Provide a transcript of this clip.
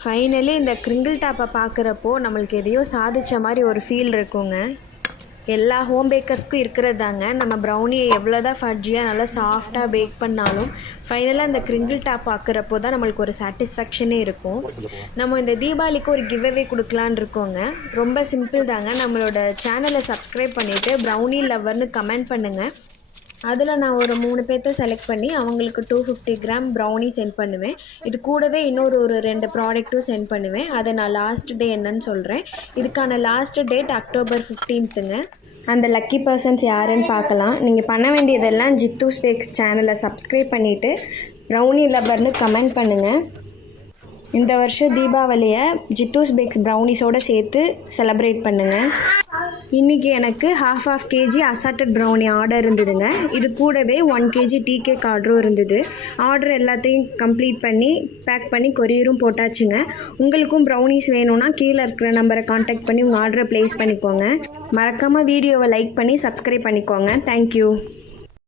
Finally இந்த crinkle டாப்பை பார்க்குறப்போ நம்மளுக்கு எதையோ சாதித்த மாதிரி ஒரு ஃபீல் இருக்குங்க. எல்லா ஹோம் பேக்கர்ஸ்க்கும் இருக்கிறது தாங்க. நம்ம ப்ரௌனியை எவ்வளோ தான் ஃபட்ஜியாக நல்லா சாஃப்டாக பேக் பண்ணாலும் ஃபைனலாக அந்த கிரிங்கிள் டாப் பார்க்குறப்போ தான் நம்மளுக்கு ஒரு சாட்டிஸ்ஃபேக்ஷனே இருக்கும். நம்ம இந்த தீபாவளிக்கு ஒரு கிவ் அவே கொடுக்கலான்னு இருக்கோங்க. ரொம்ப சிம்பிள் தாங்க. நம்மளோட சேனலை சப்ஸ்கிரைப் பண்ணிவிட்டு ப்ரௌனி லவ்வர்னு கமெண்ட் பண்ணுங்கள். அதில் நான் ஒரு 3 பேர்த்த செலக்ட் பண்ணி அவங்களுக்கு 250 கிராம் ப்ரௌனி சென்ட் பண்ணுவேன். இது கூடவே இன்னொரு 2 ப்ராடக்ட்டும் சென்ட் பண்ணுவேன். அதை நான் லாஸ்ட் டே என்னன்னு சொல்கிறேன். இதுக்கான லாஸ்ட் டேட் அக்டோபர் 15ங்க. அந்த லக்கி பர்சன்ஸ் யாருன்னு பார்க்கலாம். நீங்கள் பண்ண வேண்டியதெல்லாம் ஜித்தூஸ் பேக்ஸ் சேனலை சப்ஸ்கிரைப் பண்ணிவிட்டு ப்ரௌனி லவ்வர்னு கமெண்ட் பண்ணுங்கள். இந்த வருஷம் தீபாவளியை ஜித்தூஸ் பேக்ஸ் ப்ரௌனிஸோடு சேர்த்து செலப்ரேட் பண்ணுங்கள். இன்றைக்கி எனக்கு ½ kg அசார்டட் ப்ரௌனி ஆர்டர் இருந்ததுங்க. இது கூடவே 1 kg டீ கேக் ஆர்டரும் இருந்தது. ஆர்டர் எல்லாத்தையும் கம்ப்ளீட் பண்ணி பேக் பண்ணி கொரியரும் போட்டாச்சுங்க. உங்களுக்கும் ப்ரௌனிஸ் வேணும்னா கீழே இருக்கிற நம்பரை காண்டாக்ட் பண்ணி உங்கள் ஆர்டரை ப்ளேஸ் பண்ணிக்கோங்க. மறக்காமல் வீடியோவை லைக் பண்ணி சப்ஸ்கிரைப் பண்ணிக்கோங்க. தேங்க்யூ.